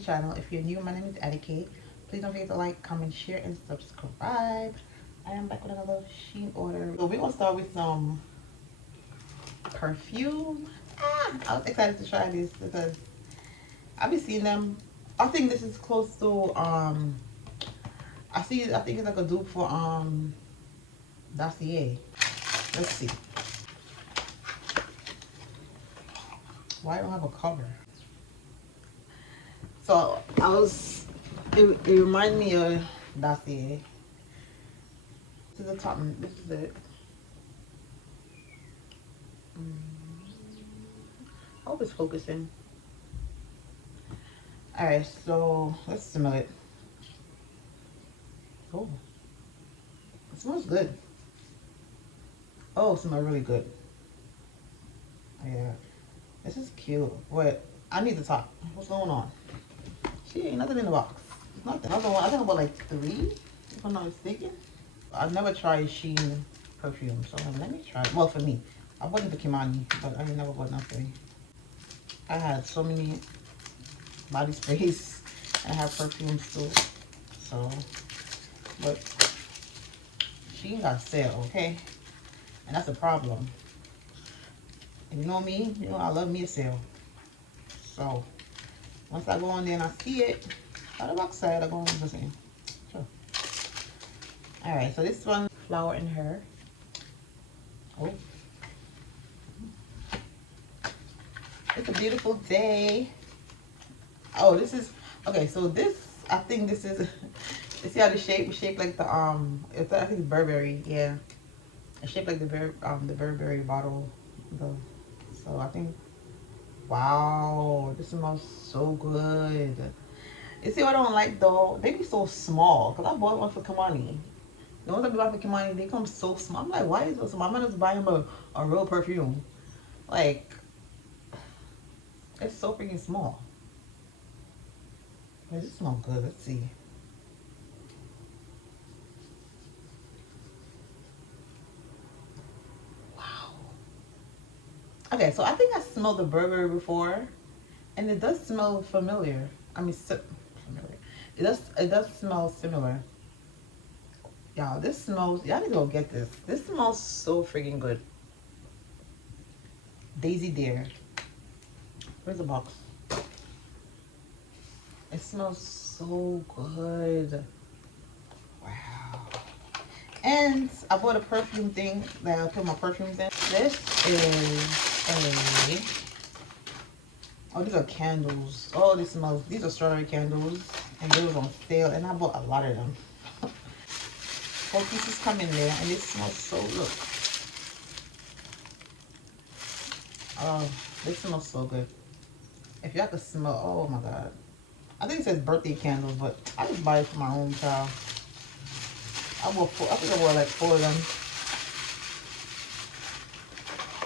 the channel. If you're new, my name is Addie. Please don't forget to like, comment, share, and subscribe. I am back with another SHEIN order. So we're gonna start with some perfume. I was excited to try this because I've been seeing them. I think this is close to I think it's like a dupe for Dossier. Let's see. Why don't I have a cover? So it reminded me of Dossier. This is the top. This is it. I hope it's focusing. Alright, so let's smell it. Oh, it smells good. Oh, it smells really good. Yeah, this is cute. But I need the top. What's going on? She ain't nothing in the box. Nothing. Another one. I think I bought like 3, if I'm not mistaken. I've never tried SHEIN perfume, so let me try it. Well, for me, I bought it for Kimani, but I ain't never bought nothing. I had so many body sprays and I have perfumes too. So, but SHEIN got sale, okay? And that's a problem. And you know me, you know I love me a sale. So once I go on there and I see it, on the back side I go on the same. Sure. Alright, so this one, Flower in Her. Oh. It's a beautiful day. Oh, this is okay, so this, I think this is you see how the shape like the I think it's Burberry, yeah. It's shaped like the Burberry bottle. So I think, wow, this smells so good. You see what I don't like though? They be so small. Cause I bought one for Kimani. The ones I bought for Kimani, they come so small. I'm like, why is it so small? I'm gonna just buy him a real perfume. Like, it's so freaking small. Does it smell good? Let's see. Okay, so I think I smelled the Burberry before, and it does smell familiar. I mean, familiar. It does smell similar. Y'all, this smells. Y'all need to go get this. This smells so freaking good. Daisy Dare. Where's the box? It smells so good. Wow. And I bought a perfume thing that I put my perfumes in. This is oh, these are candles. Oh, this smells. These are strawberry candles, and they was on sale, and I bought a lot of them. 4 pieces come in there, and it smells so look. Oh, this smells so good. If y'all could smell, oh my god. I think it says birthday candles, but I just buy it for my own child. I bought 4. I think I bought like 4 of them.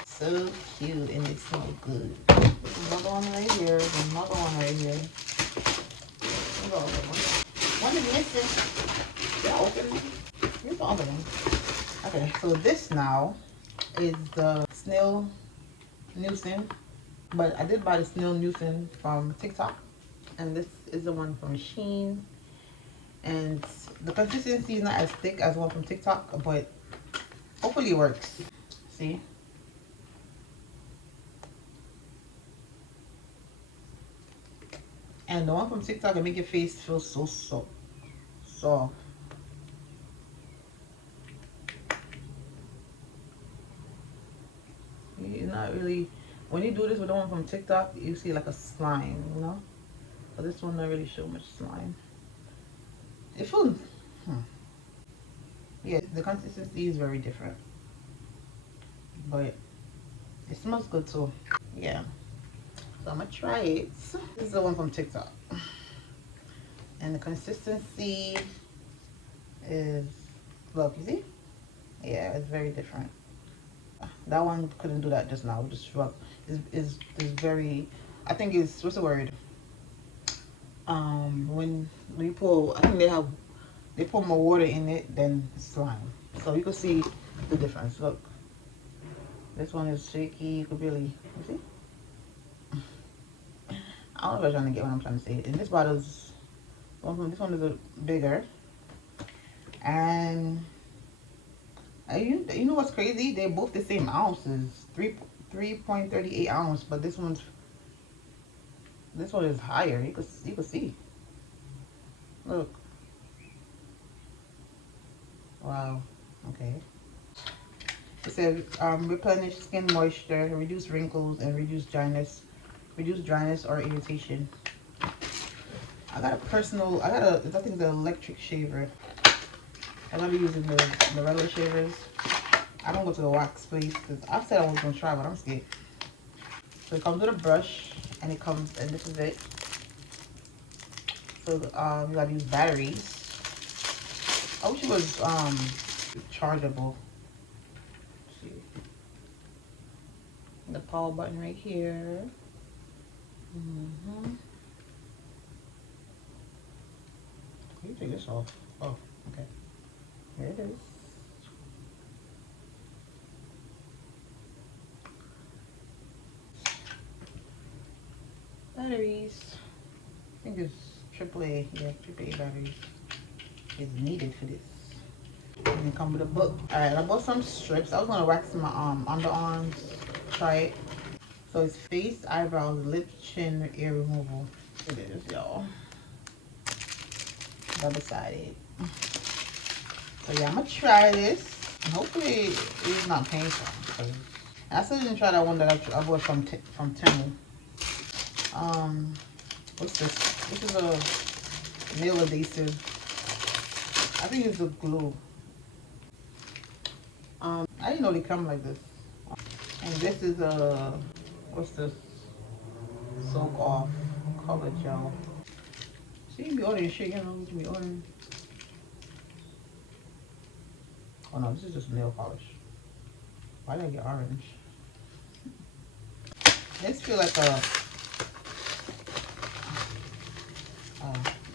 So cute, and they smell good. There's another one right here. There's another one right here. One is missing. Did I open one? Here's the other one. Okay, so this now is the Snail Newson. But I did buy the Snail Newson from TikTok. And this is the one from SHEIN. And the consistency is not as thick as the one from TikTok, but hopefully it works. See? And the one from TikTok will make your face feel so soft. You're not really, when you do this with the one from TikTok, you see like a slime, you know? But this one not really show much slime. It feels, yeah, the consistency is very different. But it smells good too. Yeah. So I'm gonna try it. This is the one from TikTok. And the consistency is, look, you see? Yeah, it's very different. That one couldn't do that just now. Just shrug. Is very, I think it's, what's the word? When you pull, I think they put more water in it than slime. So you can see the difference. Look. This one is shaky. You could really, you see? I I don't know if you're trying to get what I'm trying to say. And this bottle's, this one is a bigger. And you know what's crazy? They're both the same ounces, 3.38 ounce, but this one is higher. You could see. Look. Wow. Okay. It says replenish skin moisture, reduce wrinkles, and reduce dryness or irritation. I think it's the electric shaver. I'm gonna be using the regular shavers. I don't go to the wax place because I said I was gonna try, but I'm scared. So it comes with a brush, and this is it. So you gotta use batteries. I wish it was chargeable. Let's see. The power button right here. You take this off. Oh, okay. Here it is. Batteries. I think it's AAA. Yeah, AAA batteries is needed for this. And it comes with a book. Alright, I bought some strips. I was gonna wax my underarms. Try it. So it's face, eyebrows, lips, chin, ear removal. It is, y'all. Double-sided. So yeah, I'm gonna try this. And hopefully it's not painful. I still didn't try that one that I bought from Temu. What's this? This is a nail adhesive. I think it's a glue. I didn't know they come like this. And this is a, what's this? Soak off color gel. So you can be ordering shit, you know what you be ordering. Oh no, this is just nail polish. Why did I get orange? This feel like a,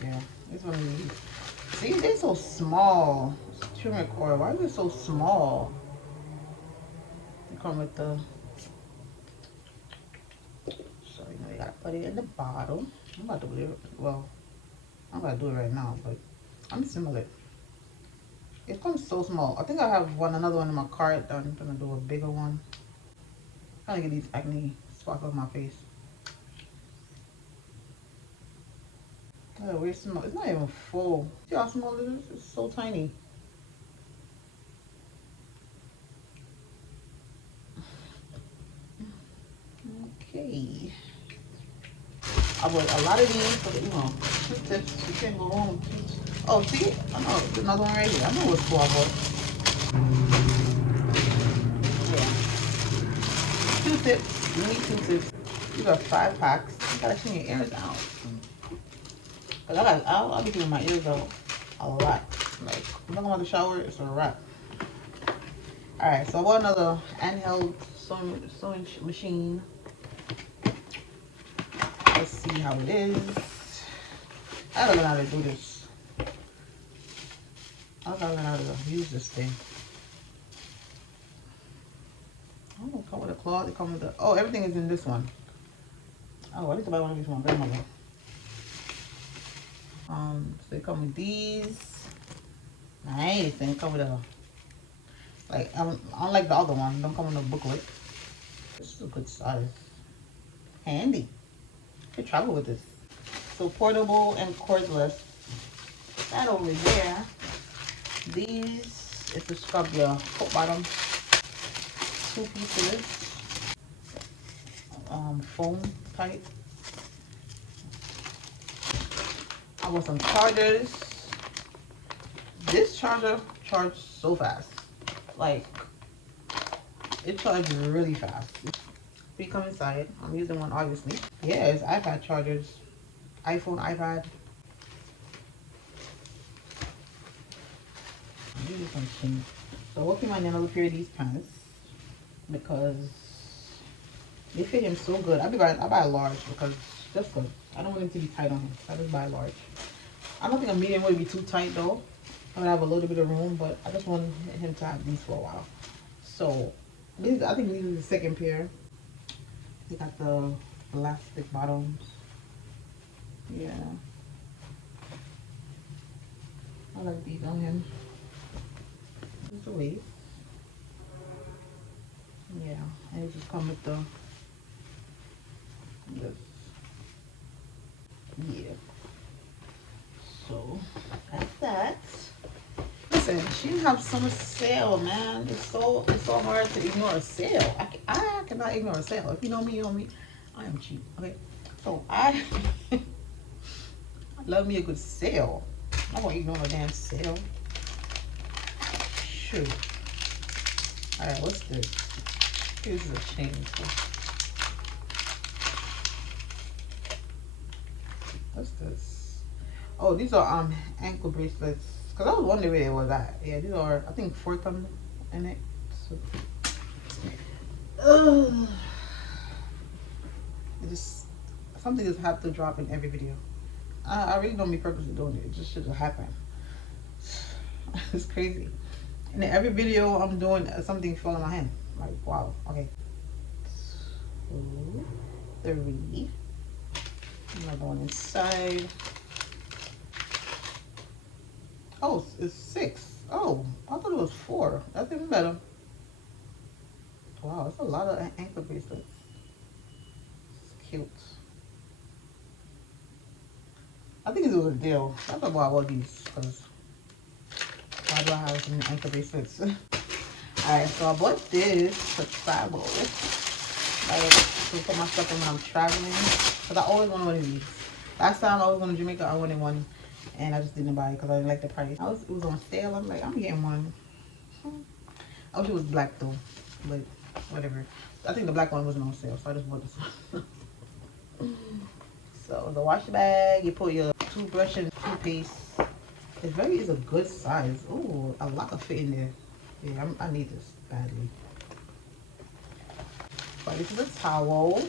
yeah, this one of these. See, they're so small. It's turmeric oil. Why is it so small? They come with the, so you know you gotta put it in the bottle. I'm about to do it. Well, I'm about to do it right now, but I'm similar. It comes so small. I think I have another one in my cart. I'm gonna do a bigger one. I'm trying to get these acne spots off my face. Oh, we're small. It's not even full. See how small it is? It's so tiny. Okay. I bought a lot of these for the, you know, tips. You can't go wrong. Oh, see? I know. There's another one right here. I know what's for I bought. Yeah. 2 tips. You need 2 tips. These are 5 packs. You gotta clean your ears out. Cause I'll be cleaning my ears out a lot. Like, when I go out the shower, it's a wrap. Alright, so I bought another handheld sewing machine. Let's see how it is. I don't know how to do this. I don't know how to use this thing. I don't know, it come with a cloth, it come with a, oh, everything is in this one. Oh, I need to buy one of these for my grandmother. So they come with these. Nice, and it come with a, like, unlike the other one, don't come with no booklet. This is a good size. Handy. You could travel with this. So portable and cordless. That over there. These is to scrub your foot bottom. 2 pieces. Foam type. I want some chargers. This charger charged so fast. Like, it charged really fast. We come inside. I'm using one obviously. Yeah, it's iPad chargers. iPhone, iPad. So working on another pair of these pants because they fit him so good. I buy a large because just good. I don't want him to be tight on him. So I just buy a large. I don't think a medium would be too tight though. I would have a little bit of room, but I just want him to have these for a while. So these, I think these are the second pair. They got the elastic bottoms. Yeah. I like these on him. It's a waist. Yeah. And it just come with this. Yeah. So that's that. Listen, she have some sale, man. It's so hard to ignore a sale. I cannot ignore a sale. If you know me, you know me. I am cheap. Okay. So I love me a good sale. I won't ignore a damn sale. Shoot. Alright, what's this? This is a chain. What's this? Oh, these are ankle bracelets. Cause I was wondering where it was at. Yeah, these are I think 4 ton in it. So, it just something just have to drop in every video. I really don't be purposely doing it. It just should have happened. It's crazy. And in every video I'm doing something fell in my hand. Like wow. Okay. 2, 3. Another one inside. Oh, it's 6. Oh, I thought it was 4. That's even better. Wow, it's a lot of ankle bracelets. It's cute. I think it was a deal. That's why I bought these. Because why do I have some ankle bracelets? Alright, so I bought this for travel. Like, to put my stuff in when I'm traveling. Because I always wanted one of these. Last time I was going to Jamaica, I wanted one. And I just didn't buy it because I didn't like the price. It was on sale. I'm like, I'm getting one. I wish it was black though. But whatever. I think the black one wasn't on sale. So I just bought this one. So the wash bag. You put your toothbrush and toothpaste. It's a good size. Oh, a lot of fit in there. Yeah, I need this badly. But this is a towel.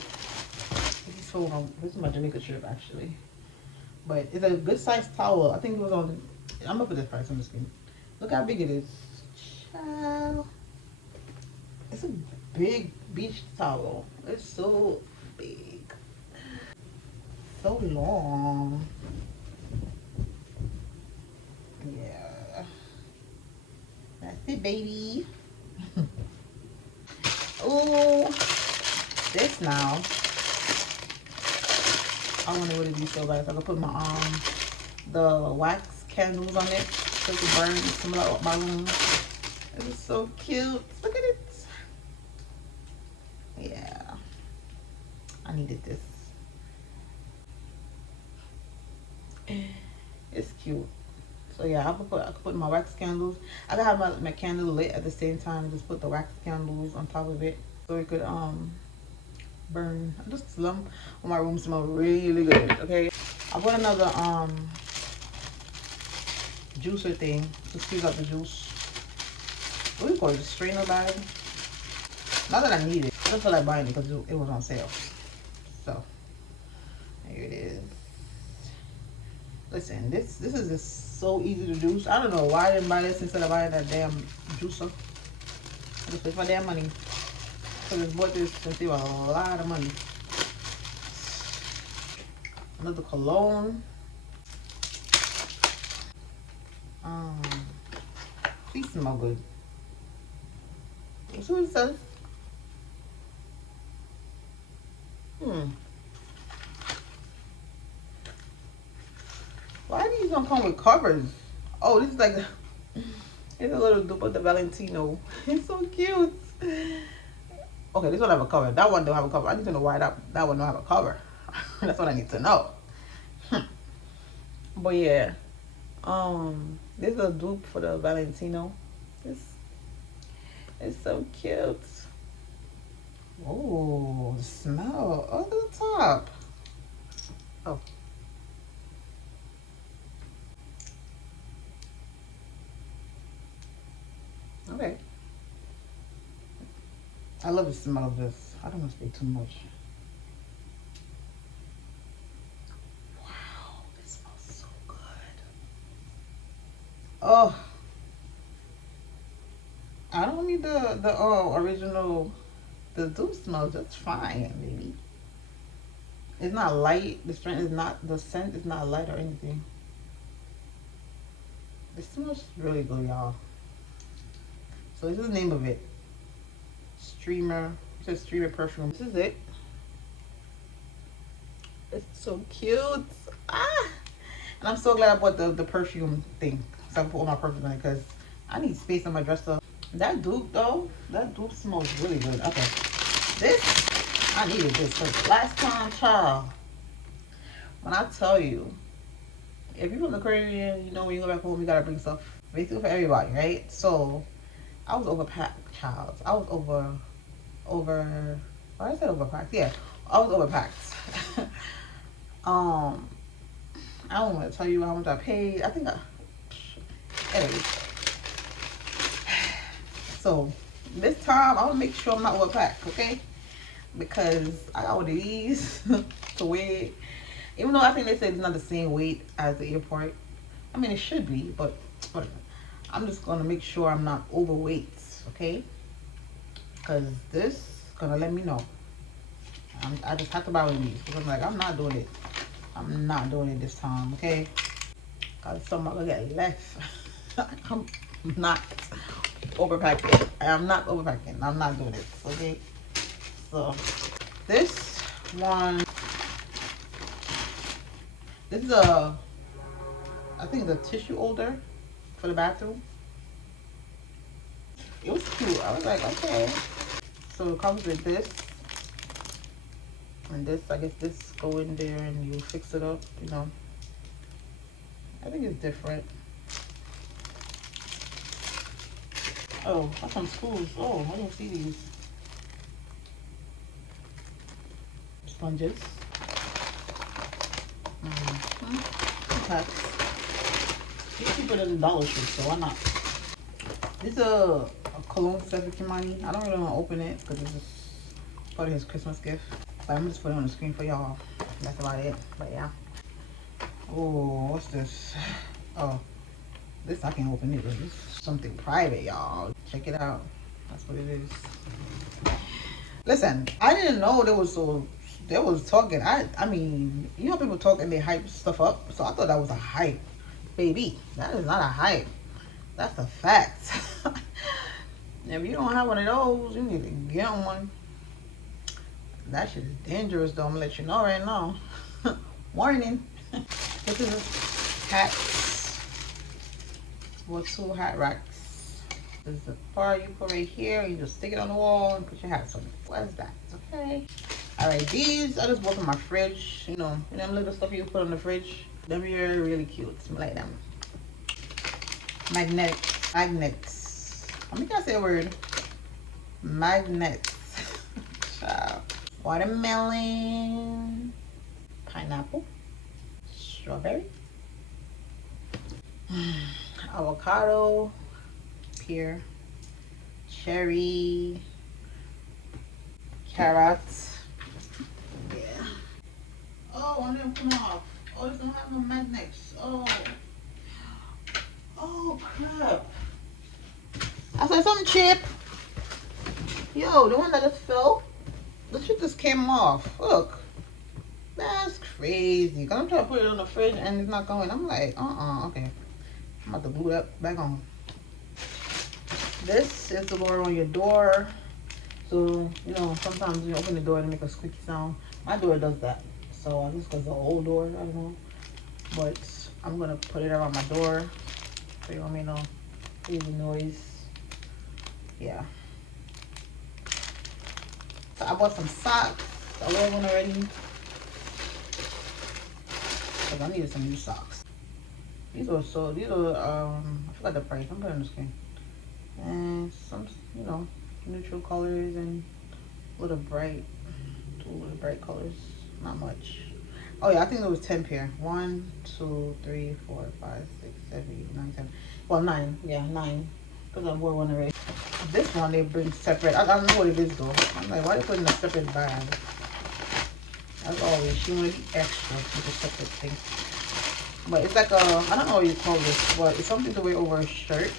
This is my Jamaica trip actually. But it's a good size towel. I think it was on. I'm gonna put this price on the screen. Look how big it is. Child. It's a big beach towel. It's so big. So long. Yeah. That's it, baby. Oh, this now. I wonder what it be so bad. So I can put my the wax candles on it so it can burn some of my room. It is so cute. Look at it. Yeah. I needed this. It's cute. So yeah, I could put my wax candles. I could have my candle lit at the same time and just put the wax candles on top of it. So it could burn. I just love my room smell really good, okay? I bought another juicer thing to squeeze out the juice. What do you call it? A strainer bag? Not that I need it. I just feel like buying it because it was on sale. So here it is. Listen, this is just so easy to juice. I don't know why I didn't buy this instead of buying that damn juicer. I just paid my damn money. So I just bought this and save a lot of money. Another cologne. These smell good. That's what it says. Why these don't come with covers? Oh, this is like it's a little dupe of the Valentino. It's so cute. Okay, this one have a cover. That one don't have a cover. I need to know why that one don't have a cover. That's what I need to know. But yeah, this is a dupe for the Valentino. It's so cute. Oh, smell. Oh, the top. Oh. Okay. I love the smell of this. I don't want to say too much. Wow, this smells so good. Oh, I don't need the original. The dupe smells just fine, baby. It's not light. The strength is not, the scent is not light or anything. It smells really good, y'all. So this is the name of it. Streamer. It says Streamer Perfume. This is it. It's so cute. Ah! And I'm so glad I bought the perfume thing. So I can put all my perfume in it because I need space on my dresser. That dupe though, that dupe smells really good. Okay. This, I needed this because last time, child, when I tell you, if you're from the Caribbean, you know when you go back home, you gotta bring stuff basically for everybody, right? So I was overpacked, child. I was I said overpacked. Yeah, I was overpacked. I don't want to tell you how much I paid. I think anyways. So this time I'm gonna make sure I'm not overpacked, okay? Because I got one of these to wear. Even though I think they said it's not the same weight as the airport. I mean, it should be, but whatever. I'm just gonna make sure I'm not overweight, okay? Because this is gonna let me know. I just have to buy one of these because I'm like, I'm not doing it. I'm not doing it this time, okay? Cause something gonna get left. I'm not overpacking. I'm not overpacking. I'm not doing it, okay? So this one, this is a, I think it's a tissue holder for the bathroom. It was cute. I was like, okay. So it comes with this. And this, I guess this go in there and you fix it up, you know. I think it's different. Oh, that's some spools. Oh, I didn't see these. Sponges. Okay. These cheaper than the Dollar Tree, so why not? This is a cologne set for Gemini. I don't really want to open it because it's just part of his Christmas gift. But I'm just putting it on the screen for y'all. That's about it. But yeah. Oh, what's this? Oh, this I can't open it. This is something private, y'all. Check it out. That's what it is. Listen, I didn't know they was talking. I mean, you know people talk and they hype stuff up. So I thought that was a hype. Baby, that is not a hype. That's a fact. If you don't have one of those, you need to get one. That shit is dangerous though. I'm gonna let you know right now. Warning. This is hats. Well, 2 hat racks. This is the part you put right here. You just stick it on the wall and put your hats on it. What's that? Okay. Alright, these I just bought from my fridge. You know them little stuff you put on the fridge. Them are really cute. Smell like them. Magnets. How many can I say a word? Magnets. Ciao. Watermelon. Pineapple. Strawberry. Avocado. Pear. Cherry. Carrots. Yeah. Oh, one of them come off. Oh, this don't have no magnets. Oh. Oh, crap. I said something cheap. Yo, the one that just fell. The shit just came off. Look. That's crazy. Cause I'm trying to put it on the fridge and it's not going. I'm like, okay. I'm about to glue that back on. This is the lure on your door. So, you know, sometimes you open the door and make a squeaky sound. My door does that. So I just got the old door, I don't know. But I'm gonna put it around my door. So you want me to know hear the noise. Yeah. So I bought some socks. I wear one already. Cause I needed some new socks. These are I forgot the price. I'm putting on the screen. And some, you know, neutral colors and two little bright colors. Not much. Oh yeah, I think it was 10 pair. 1, 2, 3, 4, 5, 6, 7, 8, 9, 10. Well, 9. Yeah, 9. Because I wore one already. This one they bring separate. I don't know what it is though. I'm like, why they put in a separate bag? As always, she wanted to be extra with a separate thing. But it's like I don't know what you call this, but it's something to wear over a shirt.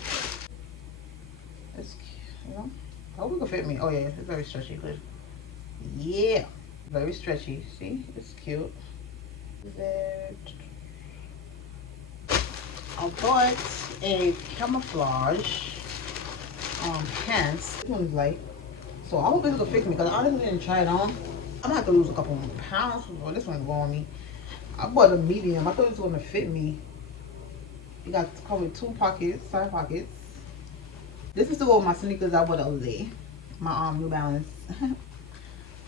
It's, you know, I hope it can fit me. Oh yeah, it's very stretchy, good. Yeah. Very stretchy. See, it's cute. I bought a camouflage pants. This one's light, so I hope this will fit me because I honestly didn't try it on. I'm gonna have to lose a couple more pounds before this one's going on me. I bought a medium. I thought this was gonna fit me. You got to come with 2 pockets, side pockets. This is to go with my sneakers I bought the other day. My New Balance.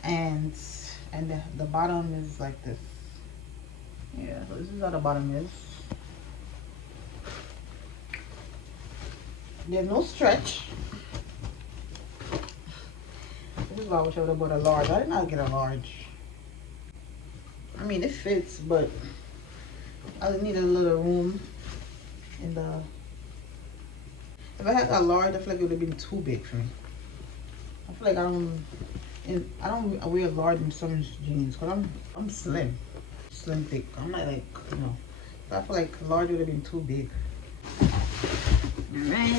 and the bottom is like this. Yeah, so this is how the bottom is. There's no stretch. This is why I wish I would have bought a large. I did not get a large. I mean, it fits, but I just needed a little room in the... If I had got large, I feel like it would have been too big for me. I feel like I don't wear large in some jeans because I'm slim thick. I'm not like, you know. So I feel like large would have been too big. Alright,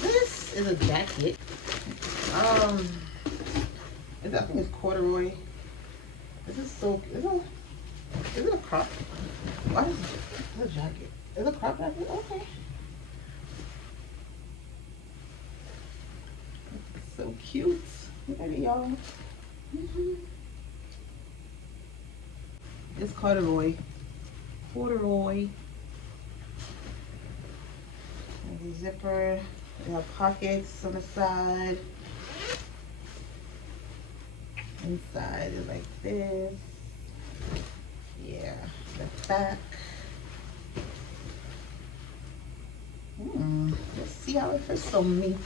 this is a jacket. I think it's corduroy. This is so. Is it a crop? What is it? It's a jacket. Is it a crop jacket? Okay. So cute. Look at it, y'all. It's corduroy. Corduroy. There's a zipper. We have pockets on the side. Inside is like this. Yeah, the back. Let's see how it fits on me.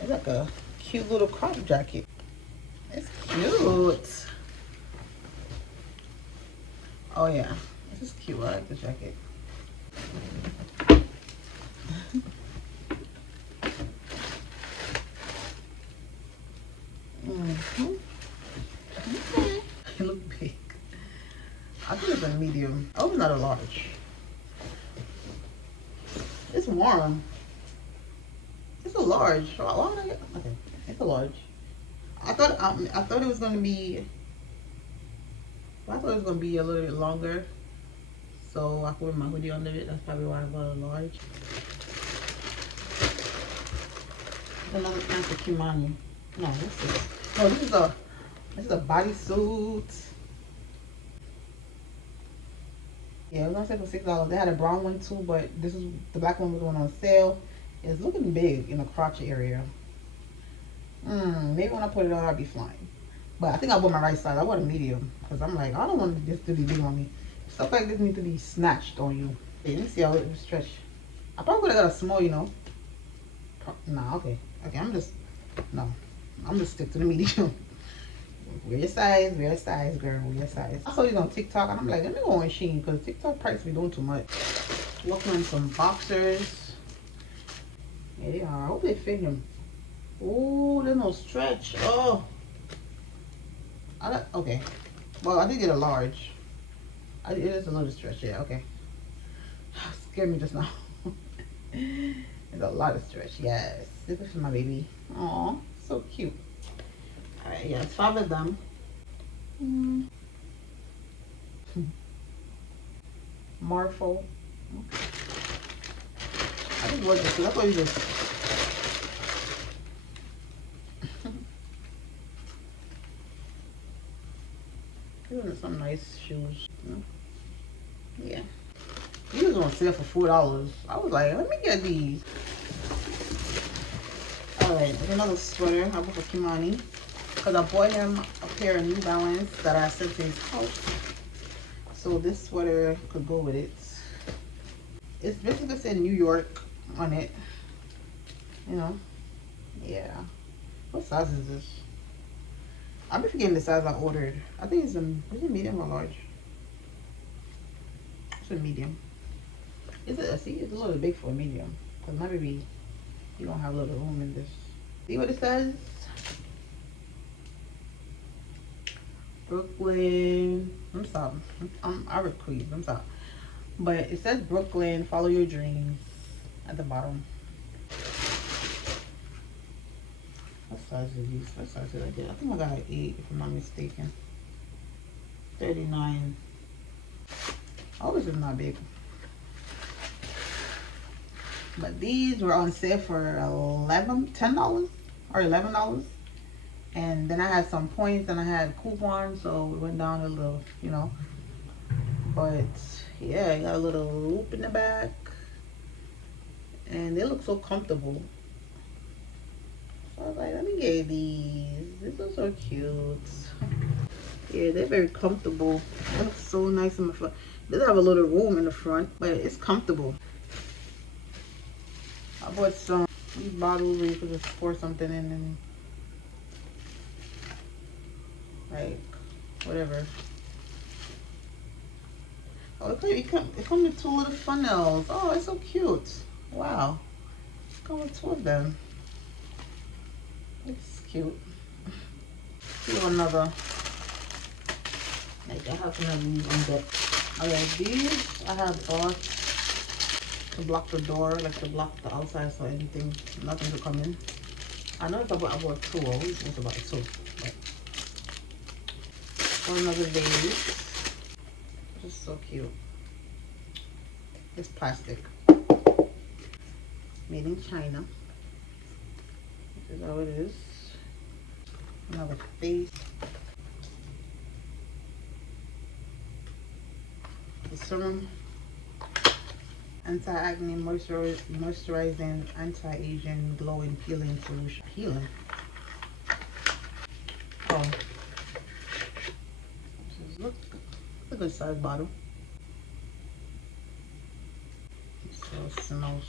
It's like a cute little crop jacket. It's cute. Oh yeah, this is cute. I like the jacket. Okay. It look big. I think it's a medium. Oh, it's not a large. It's warm. It's a large. Why would I get? Okay, it's a large. I thought it was gonna be. I thought it was gonna be a little bit longer, so I could wear my hoodie under it. That's probably why I bought a large. Another kind of Kimani. No, this is a bodysuit. Yeah, it was on sale for $6. They had a brown one too, but this is the black one was going on sale. It's looking big in the crotch area. Maybe when I put it on, I'll be flying. But I think I bought my right size. I bought a medium because I'm like, I don't want this to be big on me. Stuff like this needs to be snatched on you. Hey, let me see how it stretch. I probably would have got a small, you know. Nah, okay. Okay, I'm just stick to the medium. Wear your size, girl. Wear your size. I saw these on TikTok and I'm like, let me go on SHEIN because TikTok price be doing too much. Working on some boxers. Yeah, they are. I hope they fit him. Ooh, there's no stretch. Oh. Okay. Well, I did get a large. It is a little stretch, yeah, okay. Scared me just now. There's a lot of stretch, yes. This is for my baby. Aw, so cute. Alright, yeah, it's 5 of them. Marfo. I just love this because I thought you just. These are some nice shoes. Yeah. These was on sale for $4. I was like, let me get these. Alright, there's another sweater I bought for Kimani. Because I bought him a pair of New Balance that I sent to his house. So this sweater could go with it. It's basically said New York on it. You know? Yeah. What size is this? I'll be forgetting the size I ordered. I think it's a medium or large? It's a medium. See, it's a little big for a medium. Because my baby, you don't have a little room in this. See what it says? Brooklyn. I'm sorry. I read Queens. I'm sorry. But it says Brooklyn. Follow your dreams at the bottom. What size are these? What size did I get? I think I got an 8 if I'm not mistaken. 39. Oh, this is not big. But these were on sale for $10 or $11. And then I had some points and I had coupons, so it went down a little, you know. But yeah, I got a little loop in the back. And they look so comfortable. So I was like, let me get these. These are so cute. Yeah, they're very comfortable. They look so nice in the front. They have a little room in the front, but it's comfortable. I bought some these bottles where you could just pour something in and like whatever. Oh, it comes with 2 little funnels. Oh, it's so cute. Wow. It comes with 2 of them. It's cute. See another. Like I have some of these on deck. Okay, these I have bought to block the door, like to block the outside so nothing to come in. I know I bought 2. I always think about 2. But for another vase. Just so cute. It's plastic. Made in China. This is how it is. Another face. The serum. Anti-acne moisturizing, anti-aging, glowing, peeling solution. Peeling? Oh. Look, it's a good size bottle. So it smells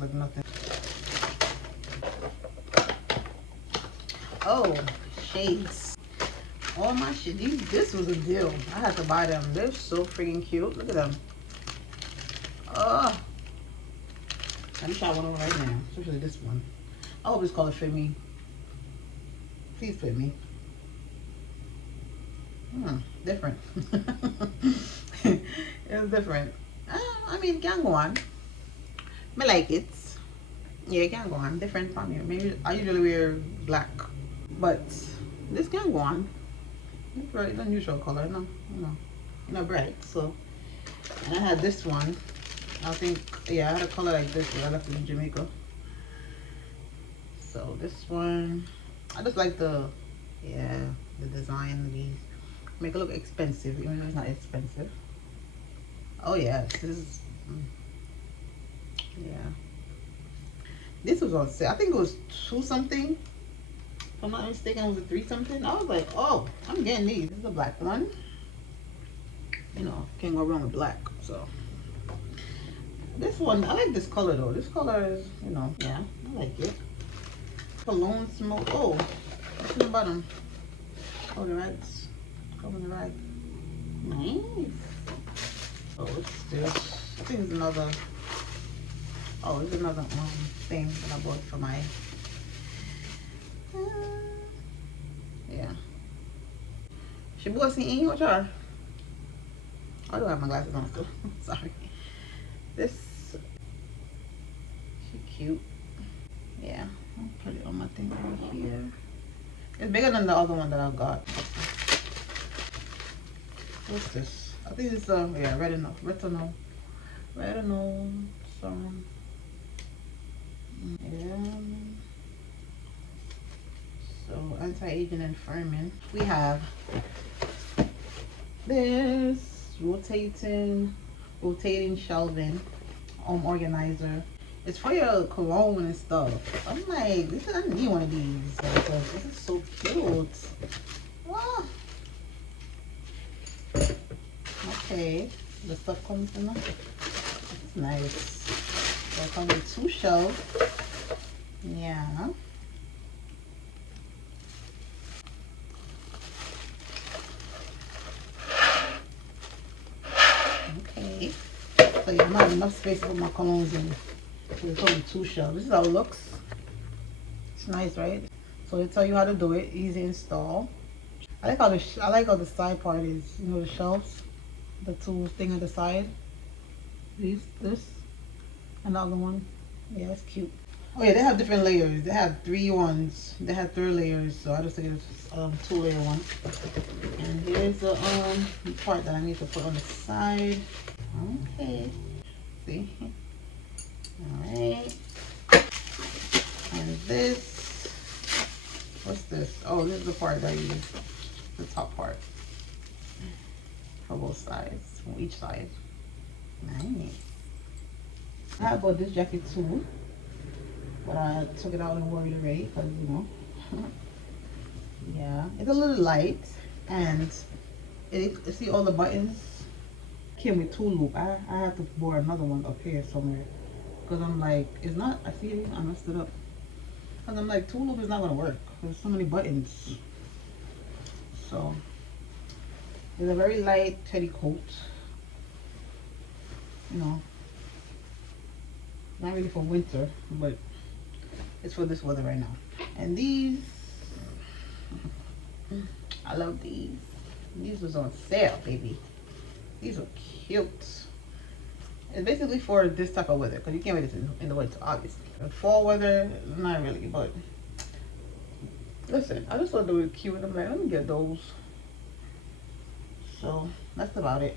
like nothing. Oh, shades. All my shit. This was a deal. I had to buy them. They're so freaking cute. Look at them. Oh, let me try one of them right now. Especially this one. I hope this color fit me. Please fit me. Different. It's different. I mean, it can go on. I like it. Yeah, it can go on. Different from you. Maybe I usually wear black, but this can go on. It's very unusual color, no, bright. So, and I had this one. I think, yeah, I had a color like this when I left in Jamaica. So this one, I just like the design of these. Make it look expensive, even though it's not expensive. Oh yeah, this is, yeah. This was on sale. I think it was 2 something. If I'm not mistaken, it was a 3 something. I was like, oh, I'm getting these. This is a black one. You know, can't go wrong with black. So this one, I like this color though. This color is, yeah, I like it. Cologne smoke. Oh, what's in the bottom? Oh, the rags. Come in the rag. Nice. Oh, what's this? I think it's another. Oh, it's another thing that I bought for my. Yeah. She bought some in what y'all? I don't have my glasses on still. Sorry. This. She cute. Yeah. I'll put it on my thing right here. It's bigger than the other one that I got. What's this? I think it's yeah, retinol serum. Yeah. So anti-aging and firming. We have this rotating shelving organizer. It's for your cologne and stuff. I'm like, I need one of these. Because this is so cute. Wow. Okay, the stuff comes in. It's nice. So it comes with 2 shelves. Yeah. Okay. So yeah, I don't have enough space to put my colognes in. So it's only 2 shelves. This is how it looks. It's nice, right? So they tell you how to do it. Easy install. I like how the side part is. You know, the shelves, the 2 thing on the side. This, and the other one. Yeah, it's cute. Oh yeah, they have different layers. They have 3 ones. They have 3 layers, so I just think it's 2-layer one. And here's the part that I need to put on the side. Okay. See? Alright. And this, what's this? Oh, this is the part that I use. The top part. For both sides. On each side. Nice. I bought this jacket too. But I took it out and wore it already because, you know. Yeah. It's a little light. And see all the buttons? Came with 2 loop. I have to bore another one up here somewhere. Because I'm like, it's not, I see it, I messed it up. Because I'm like, 2 loop is not going to work. There's so many buttons. So, it's a very light teddy coat. You know, not really for winter, but it's for this weather right now. And these, I love these. These was on sale, baby. These are cute. It's basically for this type of weather, because you can't wear this in the winter, obviously. In fall weather, not really, but listen, I just thought they were cute. I'm like, let me get those. So that's about it.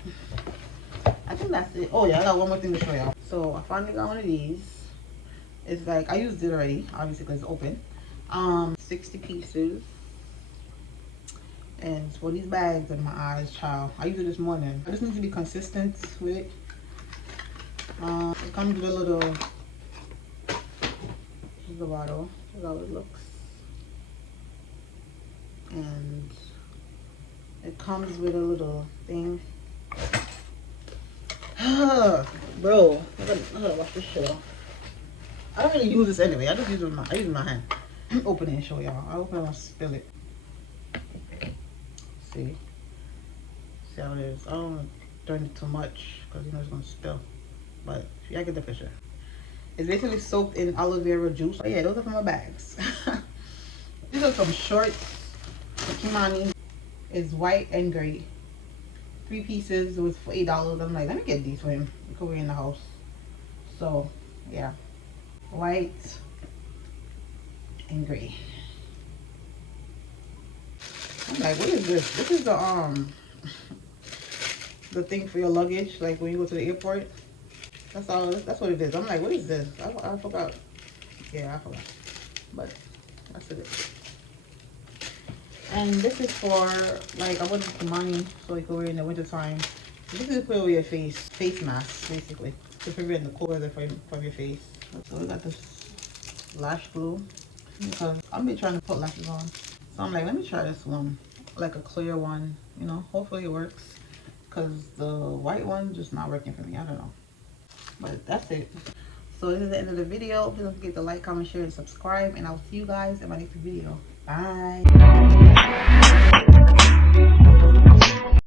I think that's it. Oh yeah, I got one more thing to show y'all. So I finally got one of these. It's like, I used it already, obviously, because it's open. 60 pieces. And it's for these bags in my eyes, child. I used it this morning. I just need to be consistent with it. It comes with a little, this is the bottle. This is how it looks. And it comes with a little thing. Bro, I gotta wash this shit off. I don't really use this anyway. I just use it with my hand. Open it and show y'all. I hope I don't spill it. See how it is. I don't want to turn it too much because you know it's gonna spill. But yeah, I get the picture. It's basically soaked in aloe vera juice. Oh yeah, those are from my bags. These are some shorts. The Kimani is white and gray. 3 pieces. It was for $8. I'm like, let me get these for him. We could wear in the house. So yeah, white and gray. I'm like, what is this? This is the thing for your luggage, like when you go to the airport. That's all. That's what it is. I'm like, what is this? I forgot. Yeah, I forgot. But that's it. And this is for, like, I wanted the money so you can wear in the winter time. This is for your face mask, basically, to prevent the cold weather from your face. So we got this lash glue because I've been trying to put lashes on. So I'm like, let me try this one, like a clear one. You know, hopefully it works because the white one just not working for me. I don't know. But that's it. So this is the end of the video. Please don't forget to like, comment, share, and subscribe. And I'll see you guys in my next video. Bye.